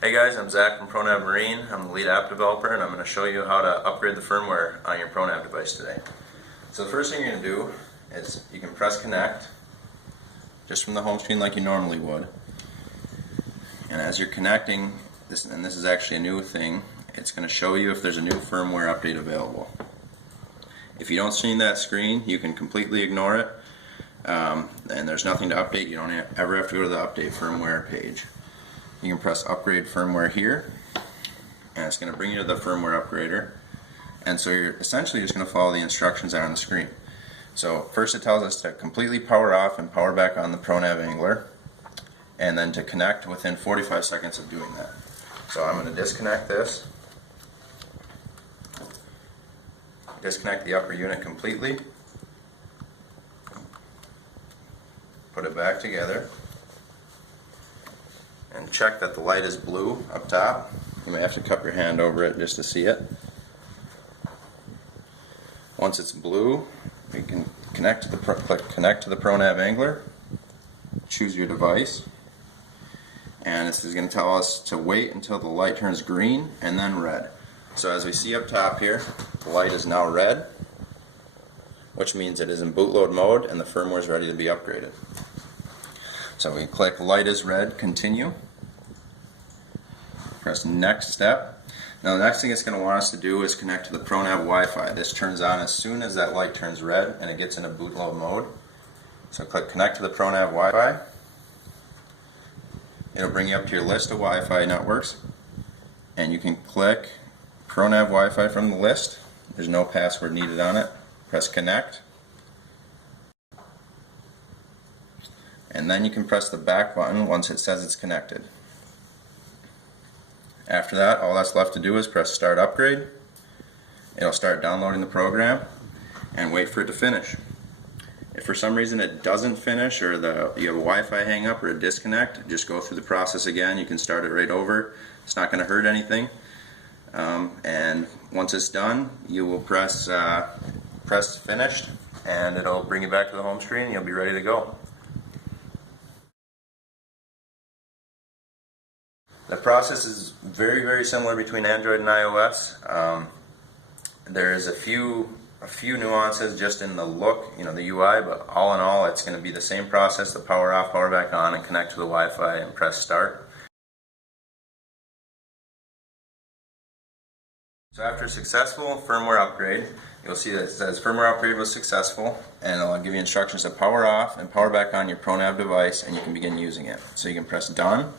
Hey guys, I'm Zach from ProNav Marine. I'm the lead app developer, and I'm going to show you how to upgrade the firmware on your ProNav device today. So the first thing you're going to do is you can press connect just from the home screen like you normally would. And as you're connecting, this is actually a new thing, it's going to show you if there's a new firmware update available. If you don't see that screen, you can completely ignore it, and there's nothing to update. You don't ever have to go to the update firmware page. You can press upgrade firmware here, and it's going to bring you to the firmware upgrader. And so you're essentially just going to follow the instructions there on the screen. So first it tells us to completely power off and power back on the ProNav Angler, and then to connect within 45 seconds of doing that. So I'm going to disconnect this, disconnect the upper unit completely, put it back together, and check that the light is blue up top. You may have to cup your hand over it just to see it. Once it's blue, you can click connect to the ProNav Angler, choose your device, and this is going to tell us to wait until the light turns green and then red. So as we see up top here, the light is now red, which means it is in bootload mode and the firmware is ready to be upgraded. So we click light is red, continue, press next step. Now the next thing it's going to want us to do is connect to the ProNav Wi-Fi. This turns on as soon as that light turns red and it gets into bootload mode. So click connect to the ProNav Wi-Fi. It'll bring you up to your list of Wi-Fi networks, and you can click ProNav Wi-Fi from the list. There's no password needed on it. Press connect. And then you can press the back button once it says it's connected. After that, all that's left to do is press start upgrade. It'll start downloading the program and wait for it to finish. If for some reason it doesn't finish, or you have a Wi-Fi hang up or a disconnect, just go through the process again. You can start it right over. It's not going to hurt anything. And once it's done, you will press finished, and it'll bring you back to the home screen and you'll be ready to go. The process is very, very similar between Android and iOS. There's a few nuances just in the look, the UI, but all in all, it's going to be the same process: to power off, power back on, and connect to the Wi-Fi and press start. So after a successful firmware upgrade, you'll see that it says firmware upgrade was successful, and it'll give you instructions to power off and power back on your ProNav device, and you can begin using it. So you can press done,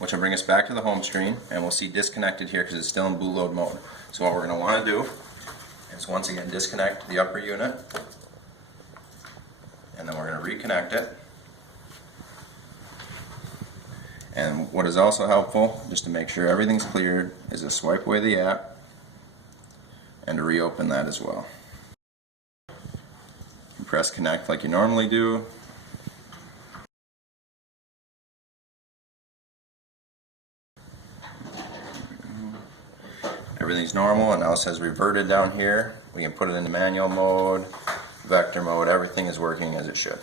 which will bring us back to the home screen, and we'll see disconnected here because it's still in bootload mode. So what we're going to want to do is once again disconnect the upper unit, and then we're going to reconnect it. And what is also helpful, just to make sure everything's cleared, is to swipe away the app and to reopen that as well. You press connect like you normally do. Everything's normal, and now it says reverted down here. We can put it into manual mode, vector mode. Everything is working as it should.